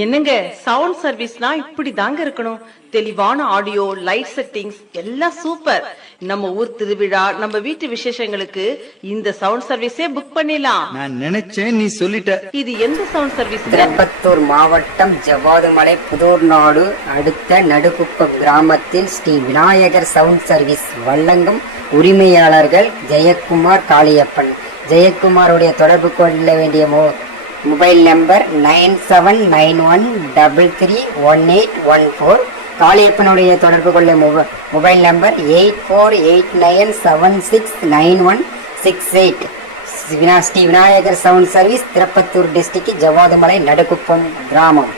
என்னங்க, சவுண்ட் சர்வீஸ்னா இப்படி தாங்க இருக்கணும். தெளிவான ஆடியோ, லைட் செட்டிங்ஸ் எல்லாம் சூப்பர். நம்ம ஊர் திருவிழா, நம்ம வீட்டு விசேஷங்களுக்கு இந்த சவுண்ட் சர்வீஸே புக் பண்ணிடலாம். நான் நினைச்சேன், நீ சொல்லிட்ட. இது எந்த சவுண்ட் சர்வீஸ்? திருப்பத்தூர் மாவட்டம் ஜவ்வாதுமலை புதூர் நாடு அடுத்த நடுக்குப்பம் கிராமத்தில் ஸ்ரீ விநாயகர் சவுண்ட் சர்வீஸ் வழங்கும் உரிமையாளர்கள் ஜெயக்குமார் காளியப்பன். ஜெயக்குமாருடைய தொடர்பு கொள்ள வேண்டிய மொபைல் நம்பர் 9791331814. காளியப்பனுடைய தொடர்பு கொள்ள mobile number 8489769168. Sri Vinayagar sound service, Tirupattur district, Jawadhumalai, Nadukuppam கிராமம்.